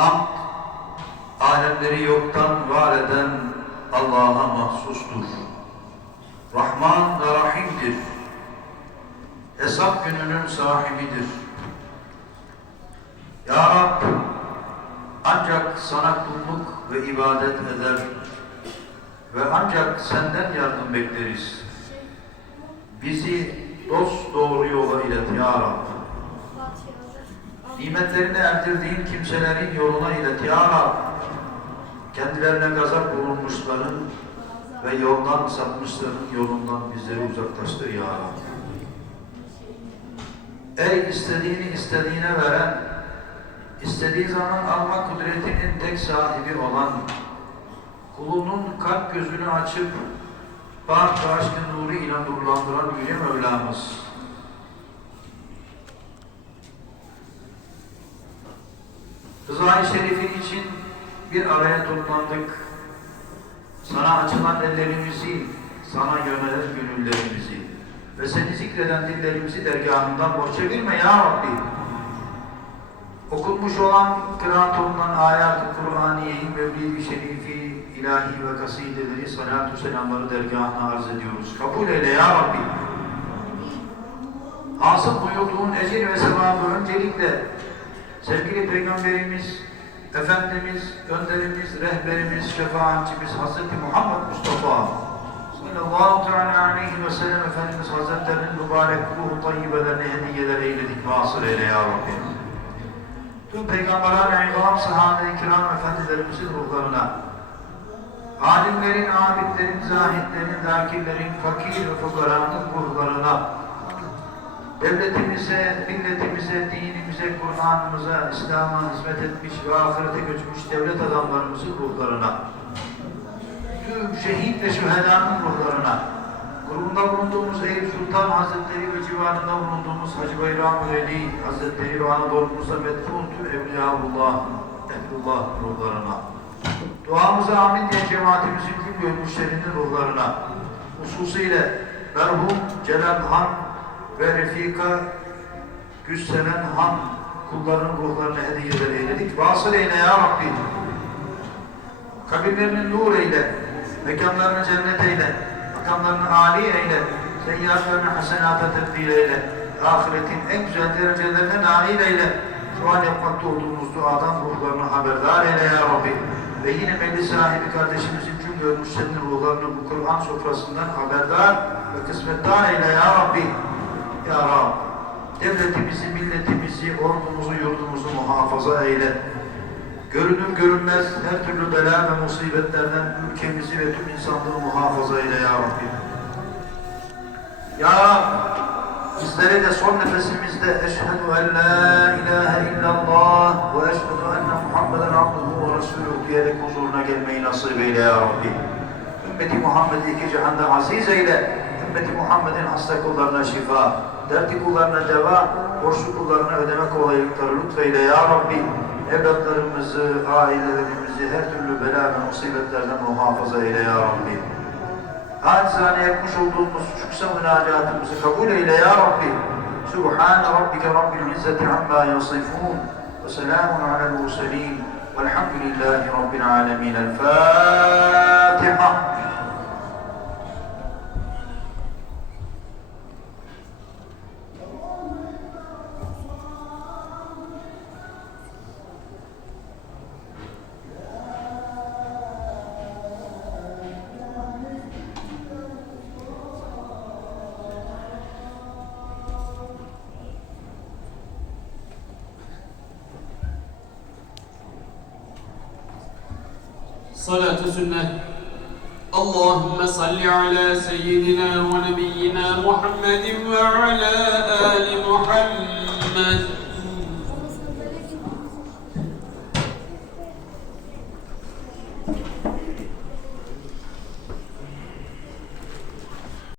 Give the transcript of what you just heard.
Hamd, alemleri yoktan var eden Allah'a mahsustur. Rahman ve Rahim'dir. Hesap gününün sahibidir. Ya Rab, ancak sana kulluk ve ibadet eder ve ancak senden yardım bekleriz. Bizi dost doğru yola ilet ya Rab. Nimetlerini erdirdiğin kimselerin yoluna ilet ya Rab. Kendilerine gazap bulunmuşların ve yoldan sapmışların yolundan bizleri uzaklaştır ya Rab. Ey istediğini istediğine veren, istediği zaman alma kudretinin tek sahibi olan, kulunun kalp gözünü açıp ve aşkın nuru ile nurlandıran Yüce Mevlamız. Rızayı Şerif'in için bir araya toplandık. Sana açılan ellerimizi, sana yönelen gönüllerimizi ve seni zikreden dillerimizi dergahından boş çevirme ya Rabbi. Okunmuş olan kıraat olunan ayat-ı Kur'aniyeyi, Mevlid-i Şerifi, ilahi ve kasideleri, salatu selamları dergahına arz ediyoruz. Kabul eyle ya Rabbi. Hasıl buyurduğun ecir ve sevabı öncelikle sevgili Peygamberimiz, Efendimiz, önderimiz, rehberimiz, şefaatçimiz Hazreti Muhammed Mustafa sallallahu teala aleyhi ve sellem Efendimiz Hazretlerinin mübarek ruhu tayyibelerine hediyeler eyledik vasıl eyle ya Rabbi. Tüm peygamberler, eyvallah, sahabe-i kiram efendilerimizin ruhlarına, alimlerin, abidlerin, zahitlerin, zakirlerin, fakir ve fukaranın ruhlarına, devletimize, milletimize, dinimize, Kur'an'ımıza, İslam'a hizmet etmiş ve ahirete göçmüş devlet adamlarımızın ruhlarına, tüm şehit ve şühedanın ruhlarına, kurumda bulunduğumuz Eyüp Sultan Hazretleri ve civarında bulunduğumuz Hacı Bayram Veli Hazretleri ve Anadolu'muzda metfun tüm Evliyaullah, Ehlullah ruhlarına, duamıza amin diye cemaatimizin tüm görmüşlerinin ruhlarına, hususiyle merhum Celal Han ve Refika Güsselen Han kullarının ruhlarına hediyeler eyledik. Vasıl eyle ya Rabbi. Kabirlerini nur eyle, mekanlarını cennet eyle, makamlarını âli eyle, seyyâtlarını hasenâta tebdil eyle, ahiretin en güzel derecelerine nail eyle. Şu an yapmakta olduğumuz duadan ruhlarını haberdar eyle ya Rabbi. Ve yine meclis sahibi kardeşimizin cümle ölmüşlerinin ruhlarını bu Kur'an sofrasından haberdar ve kısmetdar eyle ya Rabbi. Ya devletimizi, milletimizi, ordumuzu, yurdumuzu muhafaza eyle. Görünür görünmez her türlü bela ve musibetlerden ülkemizi ve tüm insanlığı muhafaza eyle ya Rabbi. Ya bizleri de son nefesimizde eşhedü en la ilahe illallah ve eşhedü enne Muhammeden abduhu ve resuluhu diyerek huzuruna gelmeyi nasip eyle ya Rabbi. Ümmeti Muhammed'i iki cihanda aziz eyle. Ümmeti Muhammed'in hasta kullarına şifa, dertli kullarına deva, borçlu kullarına ödeme kolaylıkları lütfeyle ya Rabbi. Evlatlarımızı, ailelerimizi her türlü bela ve musibetlerden muhafaza eyle ya Rabbi. Acizane yapmış olduğumuz kısa münacatımızı kabul eyle ya Rabbi. Subhane Rabbike Rabbil İzzeti Amma Yasifun ve selamun alel murselin velhamdülillahi Rabbil Alemin. El Fatiha. صلاة سنة اللهم صل على سيدنا ونبينا محمد وعلى آل محمد.